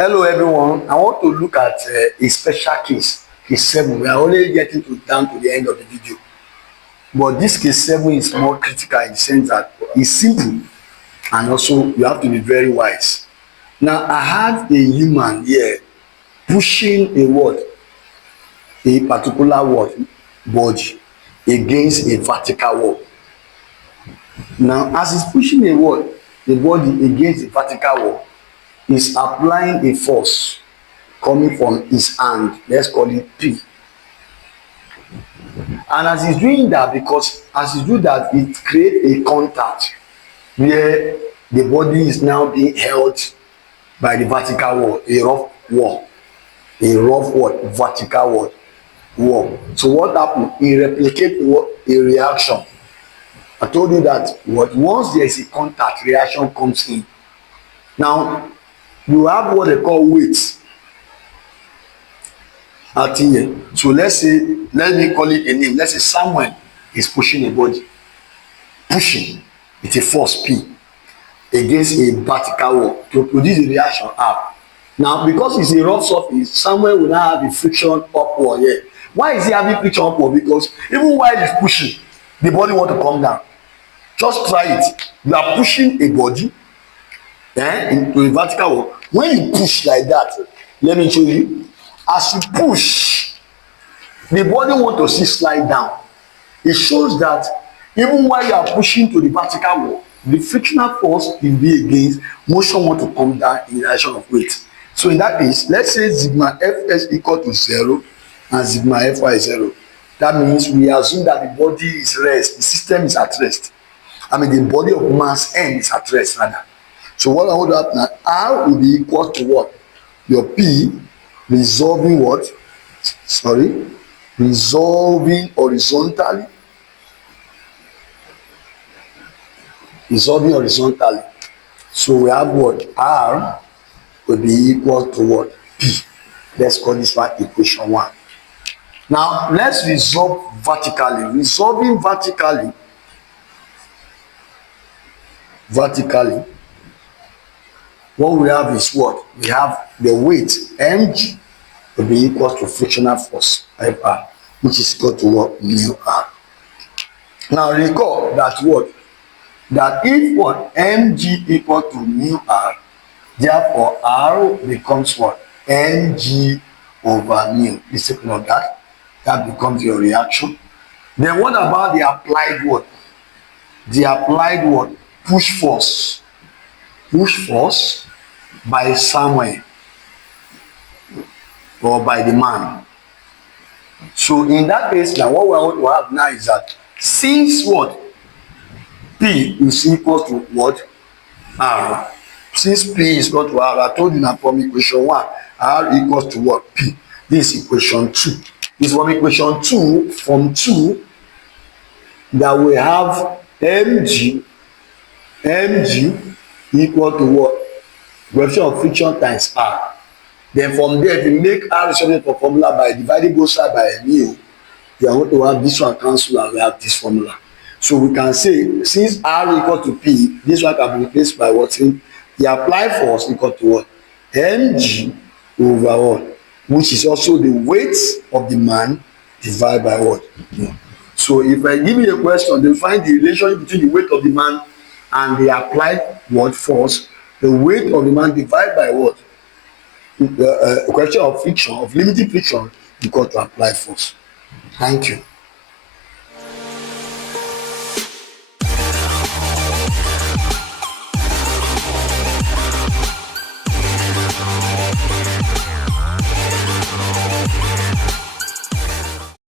Hello everyone, I want to look at a special case 7. We are only getting down to the end of the video. But this case 7 is more critical in the sense that it's simple and also you have to be very wise. Now I have a human here pushing a word, a particular word, body against a vertical wall. Now as he's pushing a word, the body against the vertical wall, he's applying a force coming from his hand, let's call it P. And as he's doing that, because as he do that, it create a contact where the body is now being held by the vertical wall, a rough wall, vertical wall. So what happened? He replicate a reaction. I told you that once there is a contact, reaction comes in. Now you have what they call weight at here. So let's let me call it a name. Let's say Samuel is pushing a body. Pushing with a force P against a vertical wall to produce a reaction R. Now because it's a rough surface, Samuel will now have a friction upward here. Why is he having friction upward? Because even while he's pushing, the body want to come down. Just try it. You are pushing a body into a vertical wall. When you push like that, let me show you. As you push, the body want to see slide down. It shows that even while you are pushing to the vertical wall, the frictional force will be against motion want to come down in the direction of weight. So in that case, let's say sigma Fs equal to 0 and sigma Fy is 0. That means we assume that the body is rest, the system is at rest. I mean the body of mass M is at rest rather. So what I want to happen now, R will be equal to what? Your P resolving what? Resolving horizontally. Resolving horizontally. So we have what? R will be equal to what? P. Let's call this one equation 1. Now let's resolve vertically. Resolving vertically, what we have is what? We have the weight mg will be equal to frictional force Fr, which is equal to what? Mu R. Now recall that what? That if what? Mg equal to mu R, therefore R becomes what? Mg over mu. This is not that. That becomes your reaction. Then what about the applied what? The applied what? Push force. Push force by Samuel or by the man. So in that case now what we want to have now is that since what? P is equal to what? R. Since P is equal to R, I told you now from equation 1, R equals to what? P. This is equation 2. This from equation 2, from 2, that we have mg equal to what? Coefficient of friction times R. Then from there, if you make R resolving for formula by dividing both sides by mu, you are going to have this one cancel and we have this formula. So we can say since R equal to P, this one can be replaced by what? The applied force equal to what? Mg over what? Which is also the weight of the man divided by what? So if I give you a question, they find the relationship between the weight of the man and the applied what force. The weight of the man divided by what? The question of friction, of limiting friction, equal to applied force. Thank you.